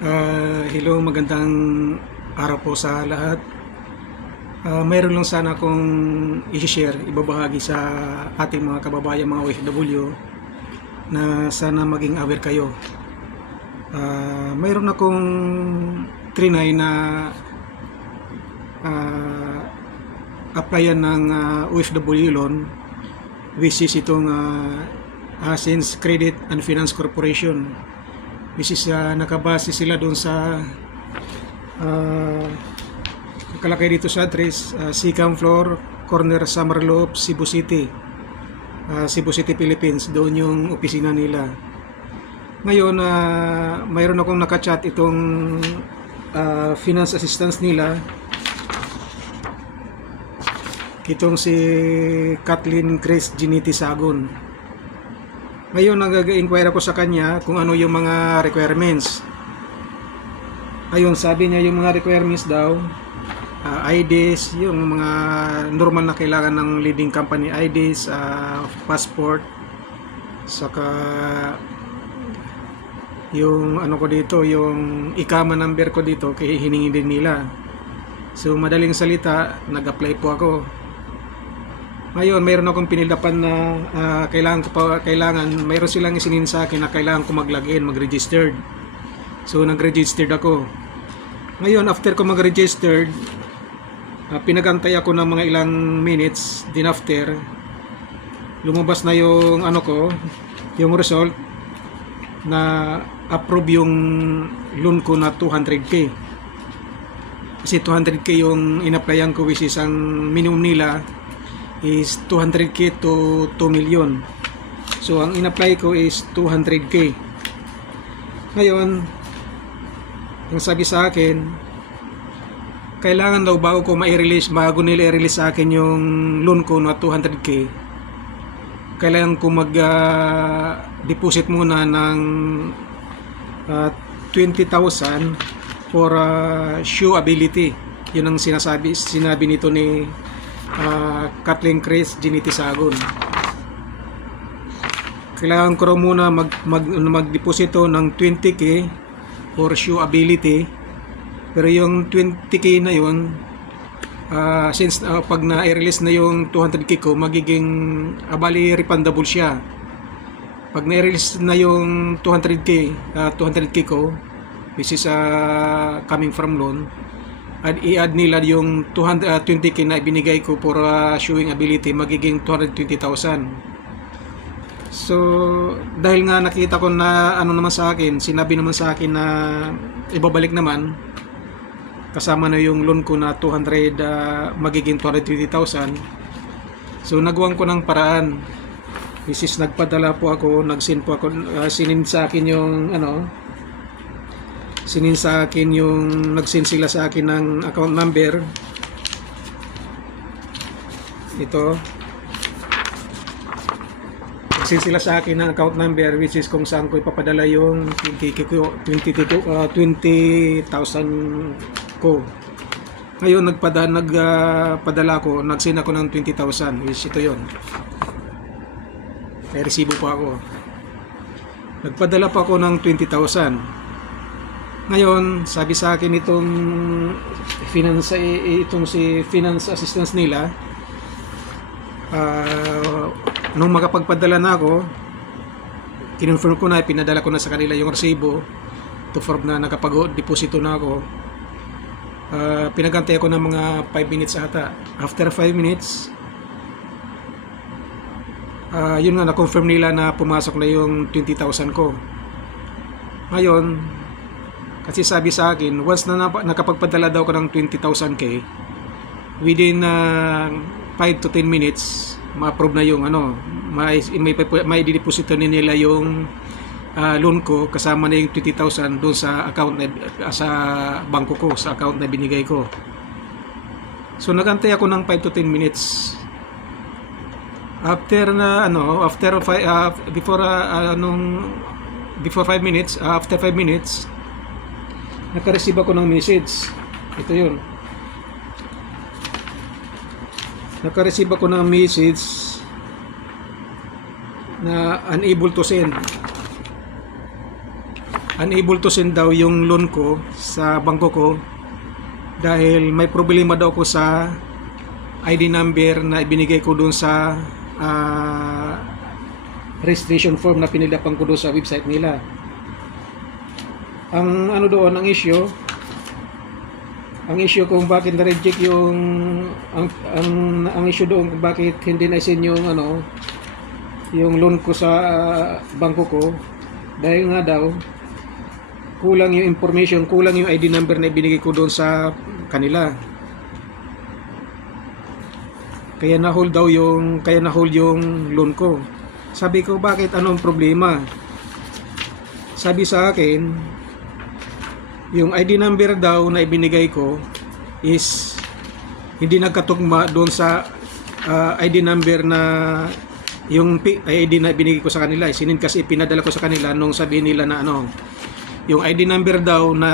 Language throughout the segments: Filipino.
Hello, magandang araw po sa lahat. Mayroon lang sana akong i-share, ibabahagi sa ating mga kababayan, mga OFW, na sana maging aware kayo. Mayroon akong trinay na uh, applyan ng OFW loan, which is itong Ascens Credit and Finance Corporation, which is nakabase sila doon sa nakalagay dito sa address, Sikam Floor, Corner Summerloop, Cebu City, Cebu City, Philippines. Doon yung opisina nila. Ngayon, mayroon akong nakachat itong finance assistance nila, itong si Kathleen Grace Giniti Sagon. Ngayon, nag-inquire ako sa kanya kung ano yung mga requirements. Ayun, sabi niya yung mga requirements daw, IDs, yung mga normal na kailangan ng leading company IDs, passport, saka yung ano ko dito, yung ikama number ko dito, kaya hiningi din nila. So, madaling salita, nag-apply po ako. Ngayon, mayroon akong pinildapan na kailangan, mayroon silang isinin sa akin na kailangan ko mag-login, mag-registered. So, nag-registered ako. Ngayon, after ko mag-registered, pinagantay ako ng mga ilang minutes. Din after, lumabas na yung ano ko, yung result na approve yung loan ko na 200k. Kasi 200k yung in-applyan ko, which is ang minimum nila is 200k to 2 million. So ang in-apply ko is 200k. Ngayon, ang sabi sa akin, kailangan daw bago nila i-release sa akin yung loan ko na 200k, kailangan ko mag-deposit muna ng 20,000 for showability. Yun ang sinabi nito ni Kathleen Grace Giniti Sagon. Kailangan ko raw muna mag-deposito ng 20k for showability. Pero yung 20k na yun, since pag na-release na yung 200k ko, magiging bali refundable siya. Pag na-release na yung 200k ko, which is coming from loan, i-add nila yung 20k na ibinigay ko for showing ability, magiging 220,000. So, dahil nga nakita ko na ano naman sa akin, sinabi naman sa akin na ibabalik naman, kasama na yung loan ko na 200, magiging 220,000. So, nagawan ko ng paraan. This is nagpadala po ako, nag-send po ako, sinin sa akin yung nag-send sila sa akin ng account number. Ito. Nag-send sila sa akin ng account number, which is kung saan ko ipapadala yung 20,000 ko. Ngayon nagpadala ko, nag-send ako ng 20,000, which ito yon. May resibo pa ako. Nagpadala pa ako ng 20,000. Ngayon, sabi sa akin itong si finance assistance nila, nung makapagpadala na ako, kinonfirm ko na, pinadala ko na sa kanila yung resibo to form na nakapag-deposito na ako. Pinagantay ako ng mga 5 minutes ata. After 5 minutes, yun nga, na-confirm nila na pumasok na yung 20,000 ko. Ngayon, kasi sabi sa akin, once na nakapagpadala daw ko ng 20,000k, within 5 to 10 minutes, ma-approve na yung may dideposito nila yung loan ko, kasama na yung 20,000 doon sa account sa bangko ko, sa account na binigay ko. So nagantay ako ng 5 to 10 minutes. After 5 minutes, after 5 minutes, naka-receive ako ng message. Ito yun. Naka-receive ako ng message na unable to send. unable to send daw yung loan ko sa bangko ko dahil may problema daw ko sa ID number na ibinigay ko doon sa registration form na pinilapan ko doon sa website nila. Ang ano doon, ang issue kung bakit na-reject yung ang issue doon kung bakit hindi na-send yung yung loan ko sa bangko ko dahil nga daw kulang yung information, kulang yung ID number na ibinigay ko doon sa kanila. Kaya na-hold yung loan ko. Sabi ko, bakit, anong problema? Sabi sa akin, yung ID number daw na ibinigay ko is hindi nagkatugma doon sa ID number na yung ID na ibinigay ko sa kanila. Kasi pinadala ko sa kanila nung sabihin nila na yung ID number daw na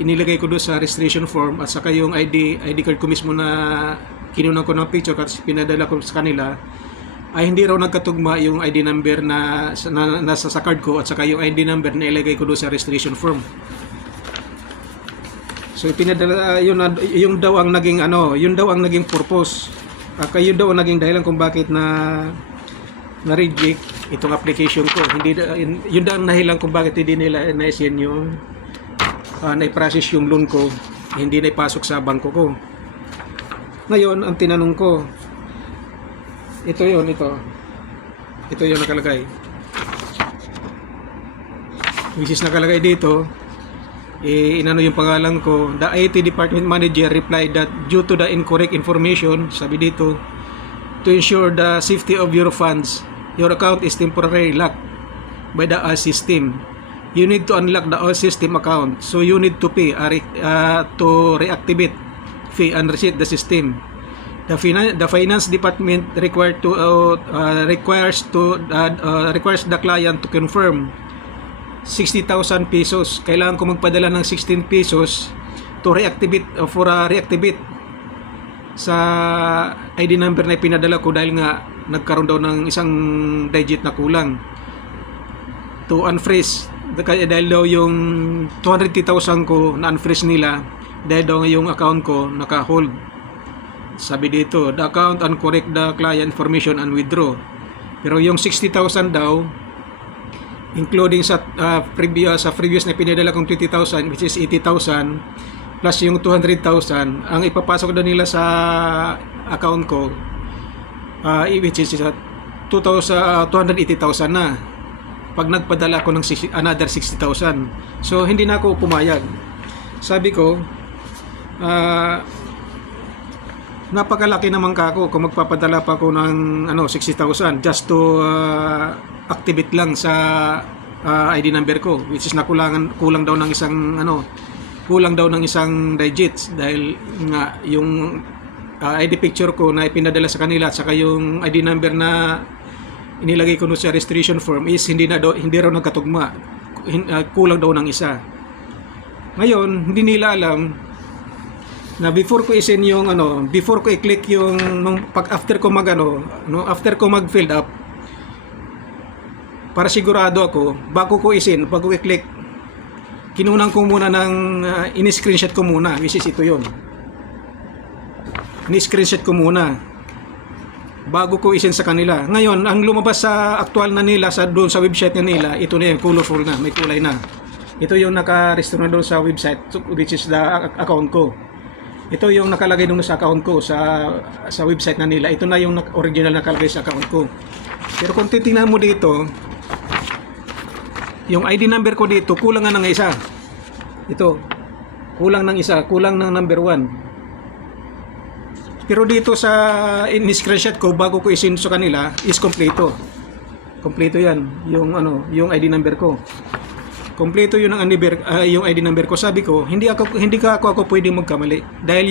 inilagay ko doon sa registration form at saka yung ID card ko mismo na kinunan ko ng picture kasi pinadala ko sa kanila ay hindi raw nagkatugma yung ID number na nasa sa card ko at saka yung ID number na ilagay ko doon sa registration form. So pinadala yung daw ang naging yun daw ang naging purpose. Yun daw ang naging dahilan kung bakit na-reject itong application ko. Yun daw ang dahilan kung bakit hindi nila na-send yung na-process yung loan ko, hindi na-ipasok sa bangko ko. Ngayon, ang tinanong ko, ito yun nakalagay. Which is nakalagay dito, inano yung pangalan ko. The IT department manager replied that due to the incorrect information, sabi dito, to ensure the safety of your funds, your account is temporarily locked by the ALS system. You need to unlock the ALS system account, so you need to pay to reactivate fee and reset the system. The finance department requires the client to confirm 60,000 pesos. Kailangan ko magpadala ng 16 pesos to reactivate reactivate sa ID number na pinadala ko dahil nga nagkaroon daw ng isang digit na kulang. To unfreeze dahil daw yung 230,000 ko na unfreeze nila dahil daw yung account ko naka-hold. Sabi dito, the account uncorrect the client information and withdraw. Pero yung 60,000 daw including sa previous na pinadala kong 20,000 which is 80,000 plus yung 200,000 ang ipapasok daw nila sa account ko which is 280,000 na pag nagpadala ako ng another 60,000. So hindi na ako pumayag. Sabi ko napakalaki naman kako kung magpapadala pa ako ng 60,000 just to activate lang sa ID number ko which is kulang daw ng isang digits dahil nga yung ID picture ko na ipinadala sa kanila at saka yung ID number na inilagay ko no sa registration form is hindi raw nagkatugma, kulang daw ng isa. Ngayon hindi nila alam na before ko i-send yung before ko i-click yung after ko mag-fill up para sigurado ako bago ko i-click kinunan ko muna ng in-screenshot ko muna which is ito yun. Ni-screenshot ko muna bago ko i-send sa kanila. Ngayon ang lumabas sa actual na nila doon sa website nila, ito na yung colorful na, may kulay na. Ito yung naka-register na doon sa website which is the account ko. Ito yung nakalagay doon sa account ko sa website na nila. Ito na yung original nakalagay sa account ko. Pero kung titingnan mo dito, yung ID number ko dito, kulang nga ng isa. Ito, kulang ng isa, kulang ng number 1. Pero dito sa in-screenshot ko, bago ko isin sa kanila, is kompleto. Kompleto yan, yung ID number ko. Kompleto yun yung ID number ko. Sabi ko, hindi ako pwedeng magkamali. Dahil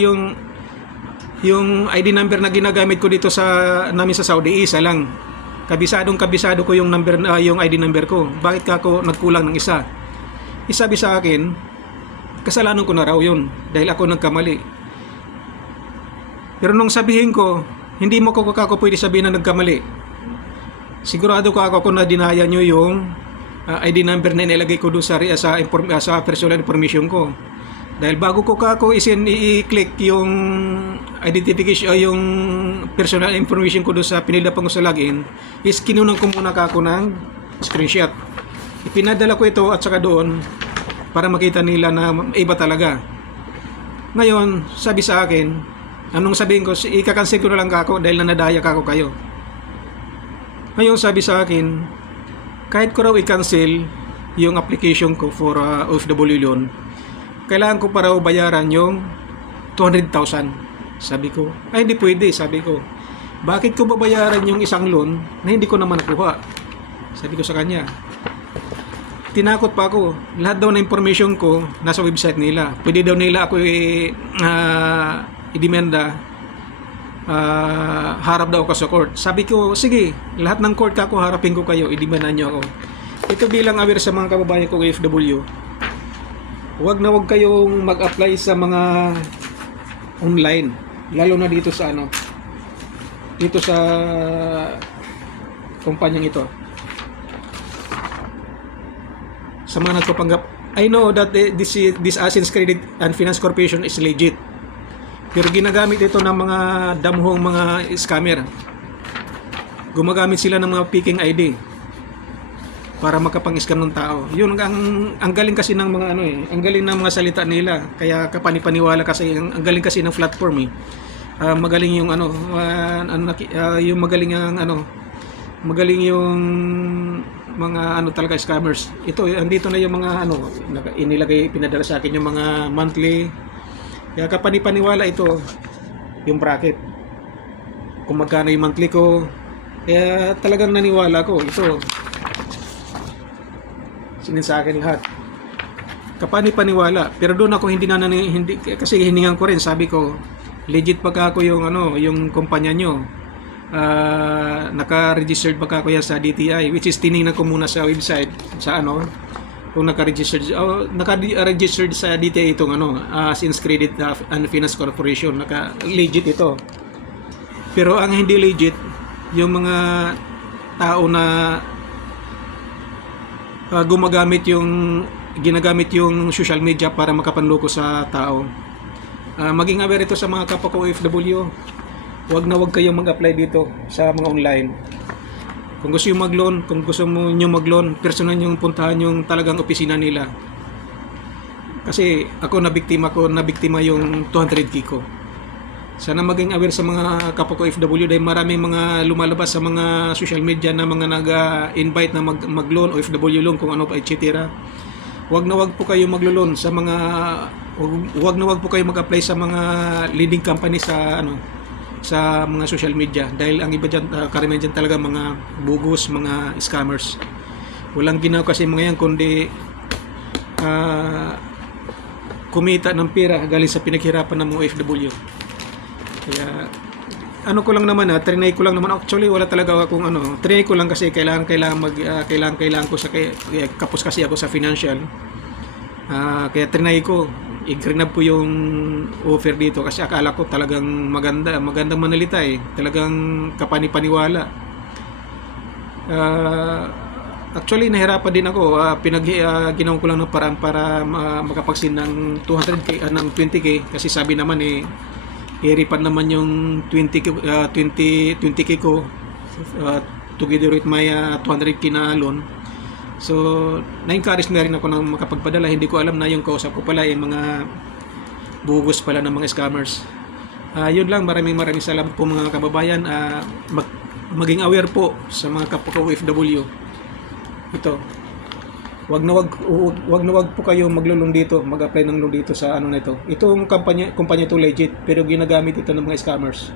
yung ID number na ginagamit ko dito namin sa Saudi, isa lang. Kabisado ko yung ID number ko. Bakit ako nagkulang ng isa? Isabi sa akin, kasalanan ko na raw yun dahil ako nagkamali. Pero nung sabihin ko, hindi mo ko pwede sabihin na nagkamali. Sigurado ko ako na dinaya nyo yung ID number na inilagay ko doon sa personal information ko. Dahil bago ko i-click yung identification yung personal information ko doon sa pinildapan ko sa login, is kinunan ko muna ng screenshot. Ipinadala ko ito at saka doon para makita nila na iba talaga. Ngayon, sabi sa akin, anong sabihin ko, ika-cancel ko na lang ako dahil nanadaya ako kayo. Ngayon, sabi sa akin, kahit ko raw i-cancel yung application ko for OFW loan, kailangan ko pa raw bayaran yung 200,000. Sabi ko, ay hindi pwede, sabi ko. Bakit ko babayaran yung isang loan na hindi ko naman nakuha? Sabi ko sa kanya. Tinakot pa ako. Lahat daw na information ko nasa website nila. Pwede daw nila ako i-demanda. Harap daw ako sa court. Sabi ko, sige, lahat ng court ako harapin ko kayo, i-demandan nyo ako. Ito bilang aware sa mga kababayan ko OFW. Huwag na huwag kayong mag-apply sa mga online, lalo na dito sa dito sa kumpanyang ito. Sa mga nagpapanggap, I know that this Ascens Credit and Finance Corporation is legit. Pero ginagamit ito ng mga damuhong mga scammer. Gumagamit sila ng mga peking ID para makapang-scam ng tao. Yun ang galing kasi ng mga ang galing ng mga salita nila. Kaya kapanipaniwala kasi ang galing kasi ng platform magaling yung yung magaling ang magaling yung mga talaga scammers. Ito andito na yung mga inilagay pinadala sa akin yung mga monthly. Kaya kapanipaniwala ito yung bracket. Kung magkano yung monthly ko. Kaya talagang naniwala ko ito. Sinin sa akin lahat. Kapani-paniwala. Pero doon ako hindi kasi hiningan ko rin, sabi ko, legit pagka ako yung yung kumpanya nyo. Naka-registered pagka ako yan sa DTI, which is tiningnan ko muna sa website sa kung naka-registered sa DTI itong Ascens Credit and Finance Corporation, naka-legit ito. Pero ang hindi legit, yung mga tao na ginagamit yung social media para makapanloko sa tao. Maging aware ito sa mga kapwa ko OFW. Huwag na huwag kayong mag-apply dito sa mga online. Kung gusto nyo mag-loan, kung gusto nyo mag-loan, personal nyo puntahan yung talagang opisina nila. Kasi ako nabiktima yung 200k ko. Sana maging aware sa mga kapwa ko OFW dahil maraming mga lumalabas sa mga social media na mga nag-invite na mag-loan, OFW loan, kung ano pa, etc. Huwag na huwag po kayo maglo-loan sa mga huwag na huwag po kayo mag-apply sa mga leading company sa sa mga social media dahil ang iba diyan karamihan diyan talaga mga bugos, mga scammers. Walang ginawa kasi mga yan kundi kumita ng pera galing sa pinaghirapan ng mga OFW. Kaya ko lang naman trinay ko lang naman actually wala talaga akong trinay ko lang kasi kailangan ko sa kapos kasi ako sa financial. Kaya trinay ko i-grab ko yung offer dito kasi akala ko talagang magandang manalita talagang kapani-paniwala. Actually nahirapan din ako, ginawa ko lang ng paraan para makapagsin ng 200k ng 20k kasi sabi naman i-refund naman yung 20k ko together with my 200k na loan. So, na-encourage na rin ako na makapagpadala. Hindi ko alam na yung kausap ko pala mga bugos pala ng mga scammers. Yun lang, maraming salamat po mga kababayan. Maging aware po sa mga kapwa OFW. Ito. Wag na wag po kayo maglo-loan dito, mag-apply ng loan dito sa na ito. Itong kumpanya to legit, pero ginagamit ito ng mga scammers.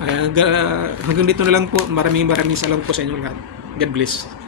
Hanggang dito na lang po. Maraming salamat po sa inyo lahat. God bless.